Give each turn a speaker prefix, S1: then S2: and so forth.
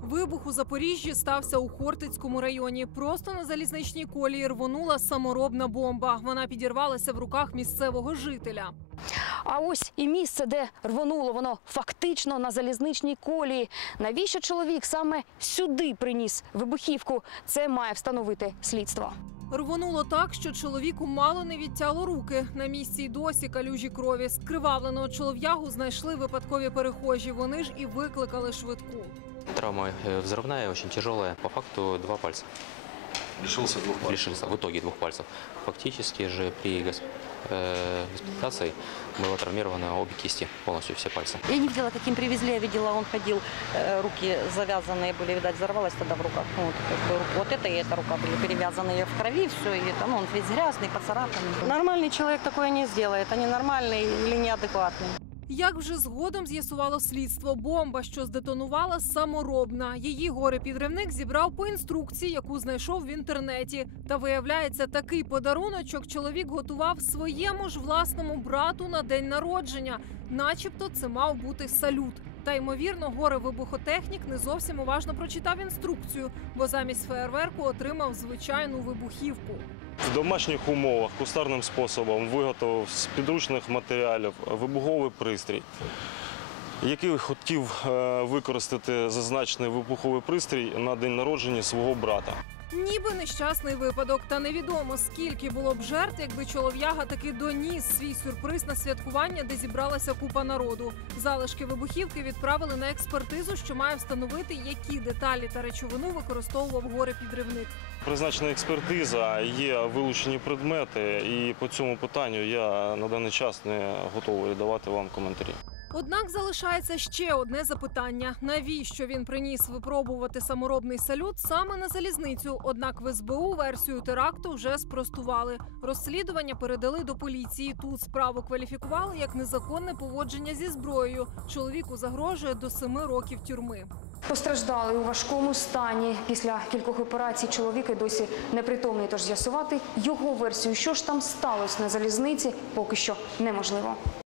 S1: Вибух у Запоріжжі стався у Хортицькому районі. Просто на залізничній колії рвонула саморобна бомба. Вона підірвалася в руках місцевого жителя.
S2: А ось і місце, де рвонуло, воно фактично на залізничній колії. Навіщо чоловік саме сюди приніс вибухівку? Це має встановити слідство.
S1: Рвонуло так, що чоловіку мало не відтяло руки. На місці й досі калюжі крові. Скривавленого чолов'ягу знайшли випадкові перехожі. Вони ж і викликали швидку.
S3: Травма взрывная, очень тяжелая. По факту 2 пальца.
S4: Лишился 2 пальцев.
S3: Лишился в итоге 2 пальцев. Фактически же при госпитализации было травмировано обе кисти, полностью все пальцы.
S5: Я не видела, каким привезли, я видела, он ходил, руки завязанные были, видать, взорвалось тогда в руках. Ну, вот это и эта рука были перевязанные в крови, все, и там он весь грязный, поцарапанный. Нормальный человек такое не сделает, а ненормальный или неадекватный.
S1: Як вже згодом з'ясувало слідство, бомба, що здетонувала, саморобна. Її горе-підривник зібрав по інструкції, яку знайшов в інтернеті. Та виявляється, такий подаруночок чоловік готував своєму ж власному брату на день народження. Начебто це мав бути салют. Та, ймовірно, горе-вибухотехнік не зовсім уважно прочитав інструкцію, бо замість феєрверку отримав звичайну вибухівку.
S4: В домашніх умовах кустарним способом виготовив з підручних матеріалів вибуховий пристрій, який хотів використати зазначений вибуховий пристрій на день народження свого брата.
S1: Ніби нещасний випадок, та невідомо, скільки було б жертв, якби чолов'яга таки доніс свій сюрприз на святкування, де зібралася купа народу. Залишки вибухівки відправили на експертизу, що має встановити, які деталі та речовину використовував горе-підривник.
S4: Призначена експертиза, є вилучені предмети, і по цьому питанню я на даний час не готовий давати вам коментарі.
S1: Однак залишається ще одне запитання. Навіщо він приніс випробувати саморобний салют саме на залізницю? Однак в СБУ версію теракту вже спростували. Розслідування передали до поліції. Тут справу кваліфікували як незаконне поводження зі зброєю. Чоловіку загрожує до 7 років тюрми.
S2: Постраждалий у важкому стані. Після кількох операцій чоловік і досі непритомний, тож з'ясувати його версію, що ж там сталося на залізниці, поки що неможливо.